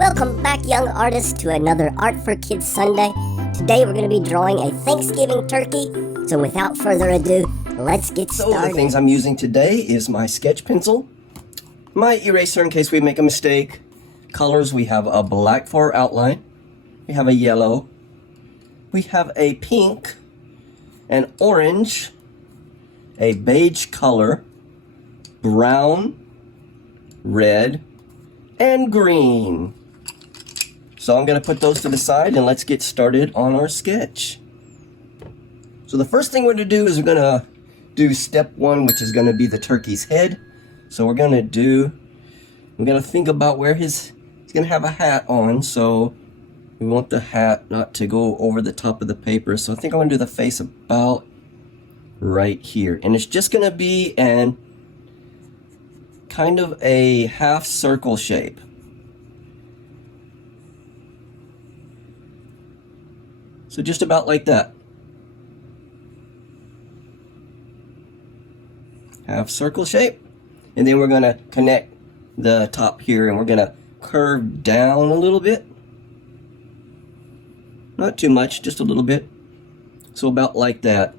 Welcome back, young artists, to another Art for Kids Sunday. Today we're going to be drawing a Thanksgiving turkey. So without further ado, let's get started. So the things I'm using today is my sketch pencil, my eraser in case we make a mistake. Colors, we have a black for our outline, we have a yellow, we have a pink, an orange, a beige color, brown, red, and green. So I'm going to put those to the side and let's get started on our sketch. So the first thing we're going to do is we're going to do step one, which is going to be the turkey's head. So we're going to think about where he's going to have a hat on. So we want the hat not to go over the top of the paper. So I think I'm going to do the face about right here. And it's just going to be an kind of a half circle shape. So just about like that. Half circle shape. And then we're going to connect the top here and we're going to curve down a little bit. Not too much, just a little bit. So about like that.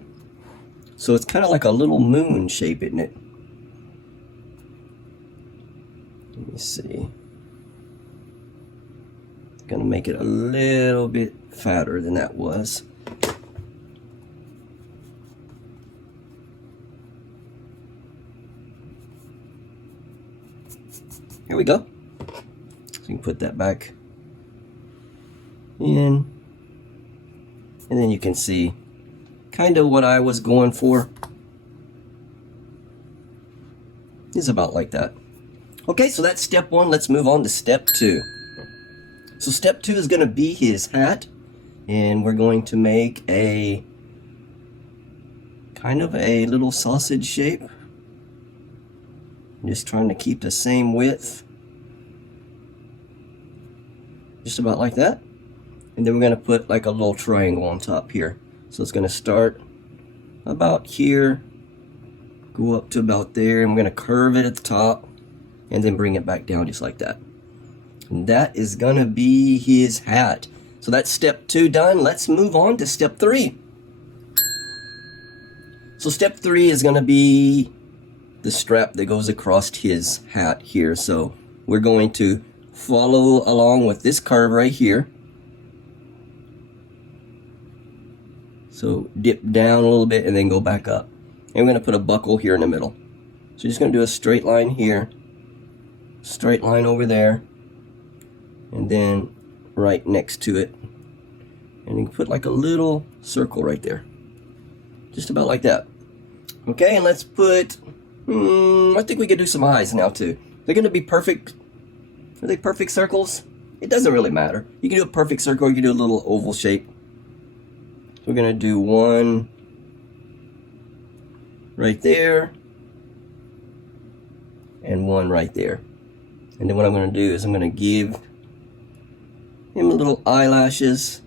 So it's kind of like a little moon shape, isn't it? Let me see. Gonna make it a little bit fatter than that was. Here we go. So you can put that back in. And then you can see kind of what I was going for. Is about like that. Okay, so that's step one. Let's move on to step two. So step two is going to be his hat. And we're going to make a kind of a little sausage shape. I'm just trying to keep the same width. Just about like that. And then we're going to put like a little triangle on top here. So it's going to start about here, go up to about there, and we're going to curve it at the top, and then bring it back down just like that. And that is going to be his hat. So that's step two done. Let's move on to step three. So step three is going to be the strap that goes across his hat here. So we're going to follow along with this curve right here. So dip down a little bit and then go back up. And we're going to put a buckle here in the middle. So you're just going to do a straight line here, straight line over there, and then right next to it. And you can put like a little circle right there. Just about like that. Okay, and let's put, I think we could do some eyes now too. They're going to be perfect. Are they perfect circles? It doesn't really matter. You can do a perfect circle, or you can do a little oval shape. So we're going to do one right there and one right there. And then what I'm going to do is I'm going to give him little eyelashes.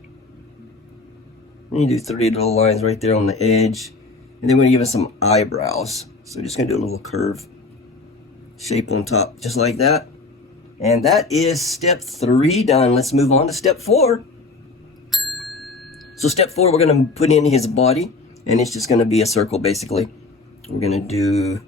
And you do 3 little lines right there on the edge. And then we're going to give him some eyebrows. So we're just going to do a little curve shape on top, just like that. And that is step 3 done. Let's move on to step 4. So step 4, we're going to put in his body. And it's just going to be a circle, basically. We're going to do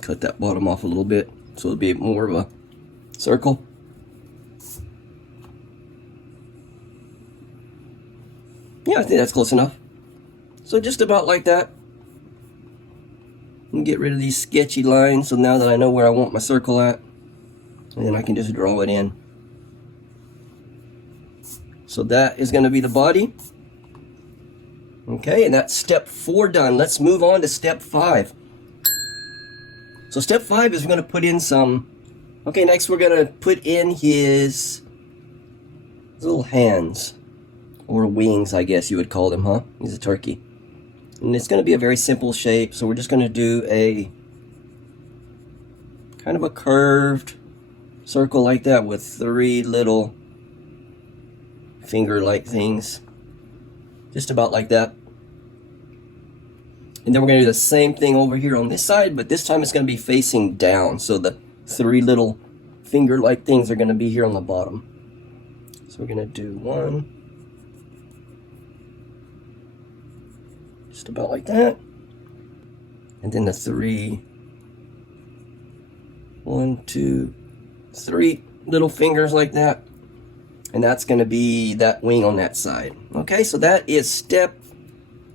cut that bottom off a little bit so it'll be more of a circle. Yeah, I think that's close enough. So just about like that. And get rid of these sketchy lines so now that I know where I want my circle at. And then I can just draw it in. So that is going to be the body. Okay, and that's step 4 done. Let's move on to step 5. So step 5 is we're going to put in some, okay, next we're going to put in his little hands, or wings, I guess you would call them, huh? He's a turkey. And it's going to be a very simple shape, so we're just going to do a kind of a curved circle like that with 3 little finger-like things. Just about like that. And then we're going to do the same thing over here on this side, but this time it's going to be facing down. So the 3 little finger-like things are going to be here on the bottom. So we're going to do 1. Just about like that. And then the 3. 1, 2, 3 little fingers like that. And that's going to be that wing on that side. Okay, so that is step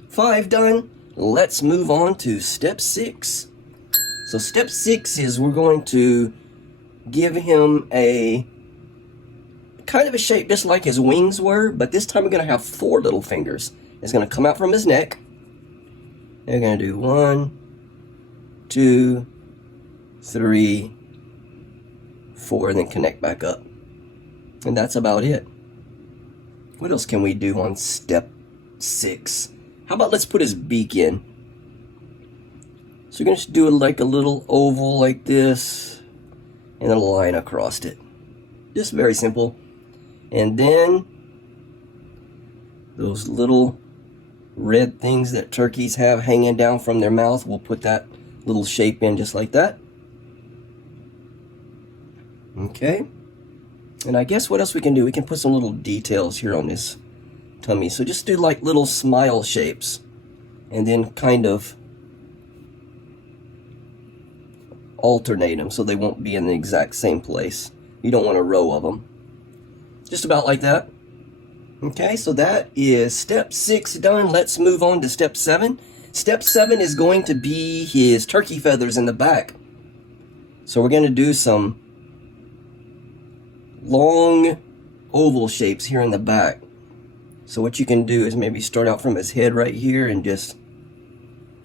5 done. Let's move on to step 6. So step 6 is we're going to give him a kind of a shape just like his wings were, but this time we're going to have 4 little fingers. It's going to come out from his neck. And we're going to do 1, 2, 3, 4, and then connect back up. And that's about it. What else can we do on step 6? How about let's put his beak in. So we're going to do like a little oval like this and a line across it. Just very simple. And then those little red things that turkeys have hanging down from their mouth, we'll put that little shape in just like that. Okay. And I guess what else we can do? We can put some little details here on his tummy. So just do like little smile shapes and then kind of alternate them so they won't be in the exact same place. You don't want a row of them. Just about like that. Okay, so that is step 6 done. Let's move on to step 7. Step 7 is going to be his turkey feathers in the back. So we're going to do some long oval shapes here in the back. So what you can do is maybe start out from his head right here and just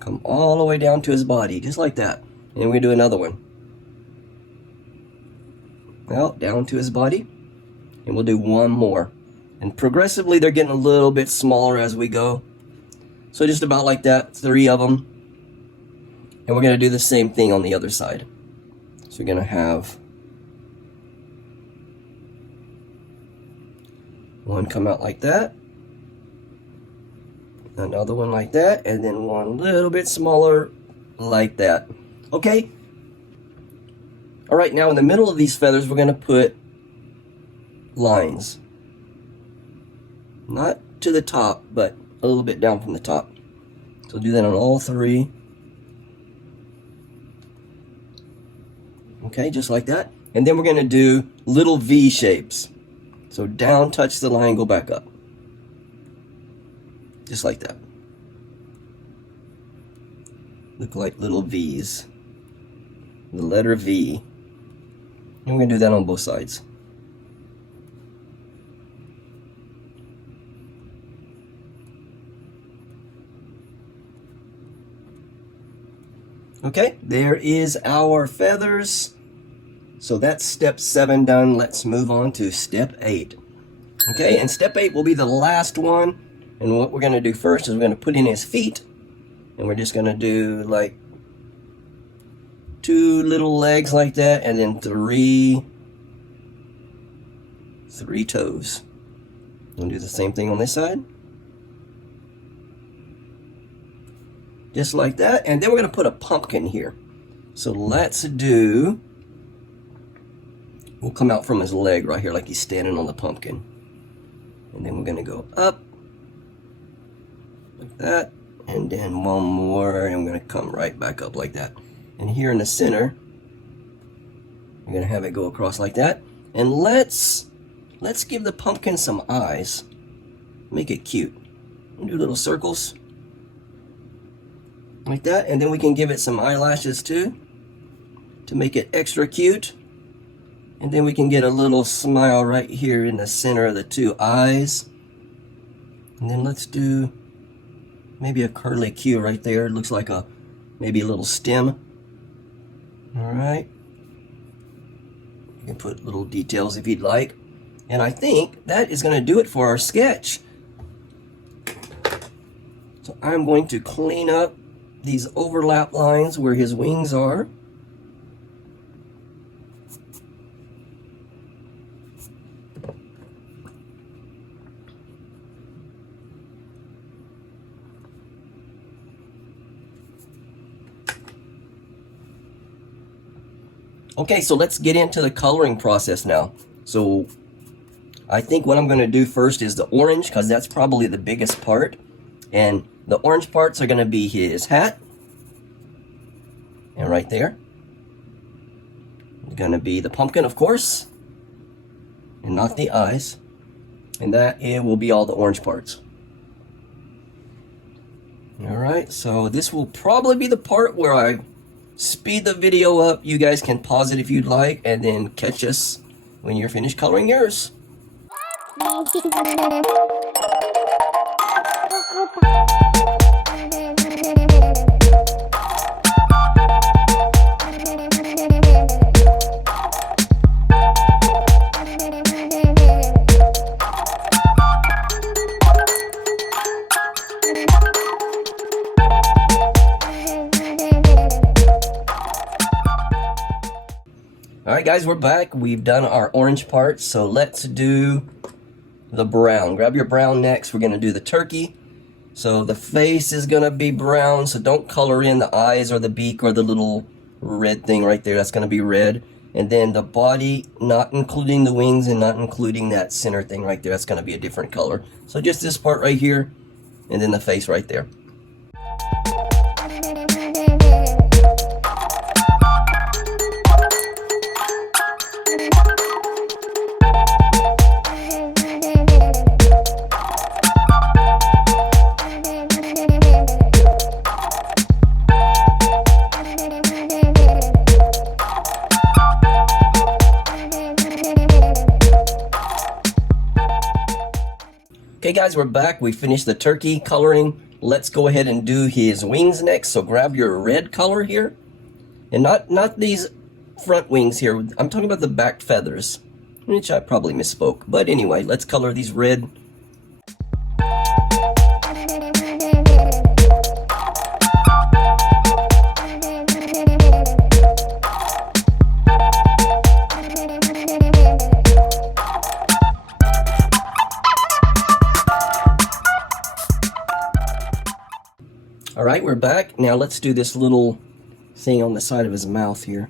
come all the way down to his body, just like that. And then we do another one. Well, down to his body. And we'll do one more. And progressively they're getting a little bit smaller as we go. So just about like that, 3 of them. And we're going to do the same thing on the other side. So we're going to have one come out like that, another one like that, and then one little bit smaller like that. Okay? Alright, now in the middle of these feathers we're going to put lines. Not to the top, but a little bit down from the top. So do that on all 3. Okay, just like that. And then we're going to do little V shapes. So down, touch the line, go back up. Just like that. Look like little V's. The letter V. And we're going to do that on both sides. Okay, there is our feathers. So that's step 7 done. Let's move on to step 8. Okay, and step 8 will be the last one. And what we're going to do first is we're going to put in his feet. And we're just going to do like 2 little legs like that. And then 3 toes. We'll do the same thing on this side. Just like that. And then we're going to put a pumpkin here. So let's do... We'll come out from his leg right here like he's standing on the pumpkin. And then we're going to go up. Like that. And then one more. And we're going to come right back up like that. And here in the center, we're going to have it go across like that. And let's give the pumpkin some eyes. Make it cute. We'll do little circles. Like that. And then we can give it some eyelashes too. To make it extra cute. And then we can get a little smile right here in the center of the 2 eyes. And then let's do maybe a curly Q right there. It looks like maybe a little stem. Alright. You can put little details if you'd like. And I think that is going to do it for our sketch. So I'm going to clean up these overlap lines where his wings are. Okay, so let's get into the coloring process now. So I think what I'm going to do first is the orange, because that's probably the biggest part. And the orange parts are going to be his hat. And right there. Going to be the pumpkin, of course. And not the eyes. And that it will be all the orange parts. Alright, so this will probably be the part where I speed the video up. You guys can pause it if you'd like, and then catch us when you're finished coloring yours. Alright guys, we're back. We've done our orange parts, so let's do the brown. Grab your brown next. We're going to do the turkey. So the face is going to be brown, so don't color in the eyes or the beak or the little red thing right there. That's going to be red. And then the body, not including the wings and not including that center thing right there, that's going to be a different color. So just this part right here, and then the face right there. Okay guys, we're back. We finished the turkey coloring. Let's go ahead and do his wings next. So grab your red color here. And not these front wings here. I'm talking about the back feathers, which I probably misspoke. But anyway, let's color these red. Alright, we're back. Now let's do this little thing on the side of his mouth here.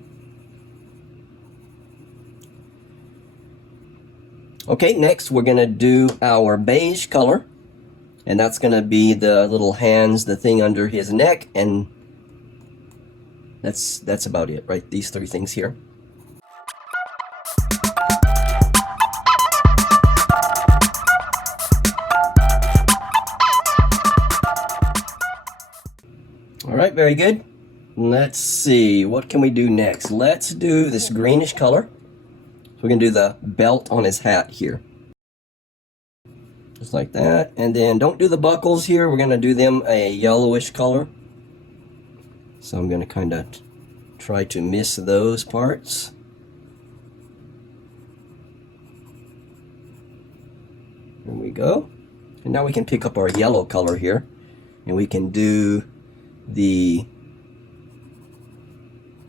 Okay, next we're going to do our beige color. And that's going to be the little hands, the thing under his neck, and that's about it, right? These three things here. Alright, very good. Let's see, what can we do next? Let's do this greenish color. So we're going to do the belt on his hat here. Just like that. And then don't do the buckles here. We're going to do them a yellowish color. So I'm going to kind of try to miss those parts. There we go. And now we can pick up our yellow color here. And we can do the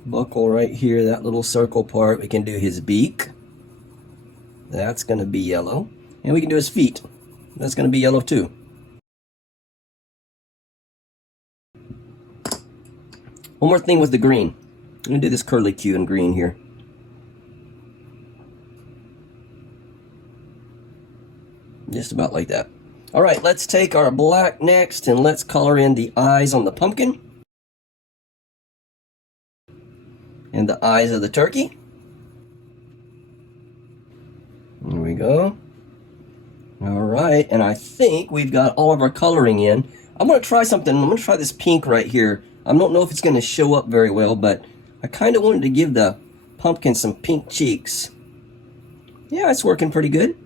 buckle right here, that little circle part. We can do his beak. That's going to be yellow. And we can do his feet. That's going to be yellow too. One more thing with the green. I'm going to do this curly Q in green here. Just about like that. Alright, let's take our black next and let's color in the eyes on the pumpkin. And the eyes of the turkey. There we go. Alright, and I think we've got all of our coloring in. I'm going to try something. I'm going to try this pink right here. I don't know if it's going to show up very well, but I kind of wanted to give the pumpkin some pink cheeks. Yeah, it's working pretty good.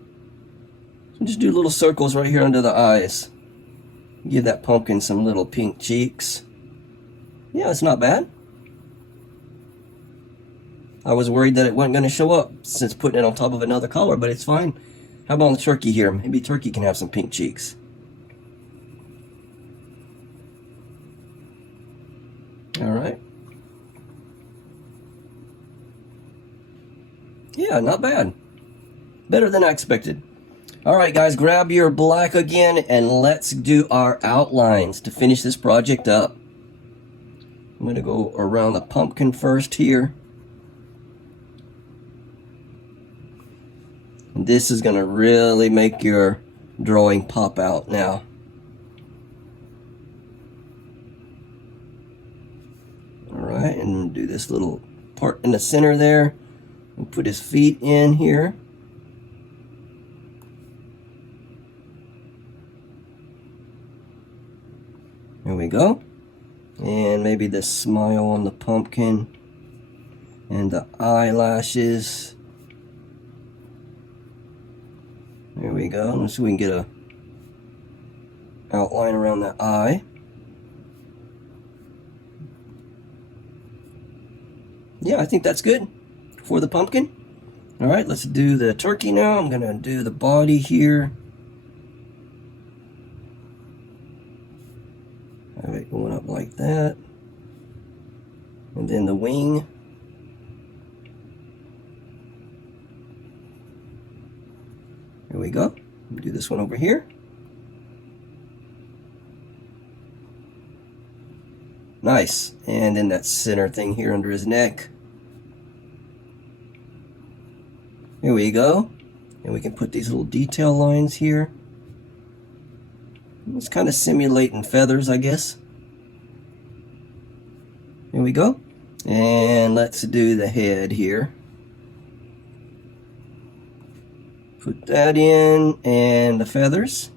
So just do little circles right here under the eyes. Give that pumpkin some little pink cheeks. Yeah, it's not bad. I was worried that it wasn't going to show up since putting it on top of another color, but it's fine. How about the turkey here? Maybe turkey can have some pink cheeks. Alright. Yeah, not bad. Better than I expected. Alright guys, grab your black again and let's do our outlines to finish this project up. I'm going to go around the pumpkin first here. And this is going to really make your drawing pop out now. Alright, and do this little part in the center there. And put his feet in here. There we go. And maybe the smile on the pumpkin. And the eyelashes. There we go. Let's see if we can get a outline around the eye. Yeah, I think that's good for the pumpkin. Alright, let's do the turkey now. I'm going to do the body here. Have it going up like that. And then the wing. Here we go. Do this one over here. Nice. And then that center thing here under his neck. Here we go. And we can put these little detail lines here. It's kind of simulating feathers, I guess. Here we go. And let's do the head here. Put that in, and the feathers.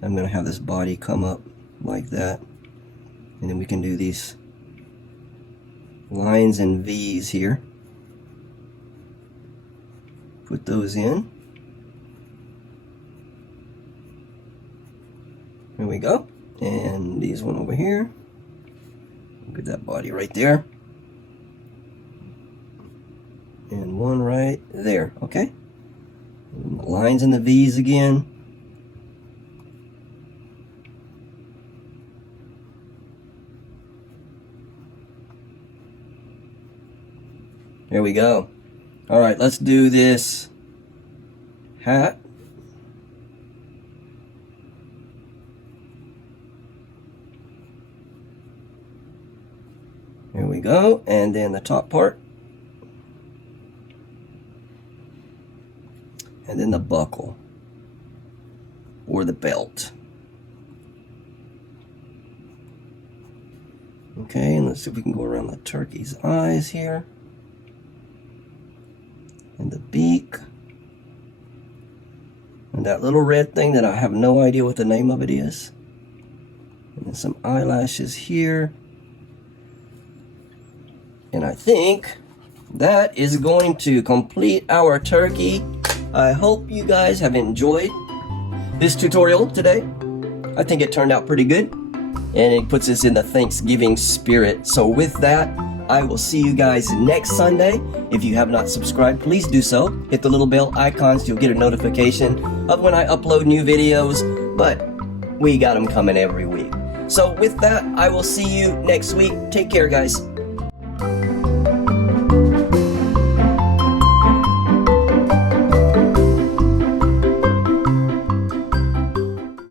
I'm going to have this body come up like that. And then we can do these lines and V's here. Put those in. There we go. And these one over here. Get that body right there. And one right there. Okay. And the lines and the V's again. There we go. All right, let's do this hat. There we go, and then the top part. And then the buckle or the belt. Okay, and let's see if we can go around the turkey's eyes here. And the beak. And that little red thing that I have no idea what the name of it is. And then some eyelashes here. And I think that is going to complete our turkey. I hope you guys have enjoyed this tutorial today. I think it turned out pretty good. And it puts us in the Thanksgiving spirit. So with that, I will see you guys next Sunday. If you have not subscribed, please do so. Hit the little bell icons, you'll get a notification of when I upload new videos. But we got them coming every week. So with that, I will see you next week. Take care, guys.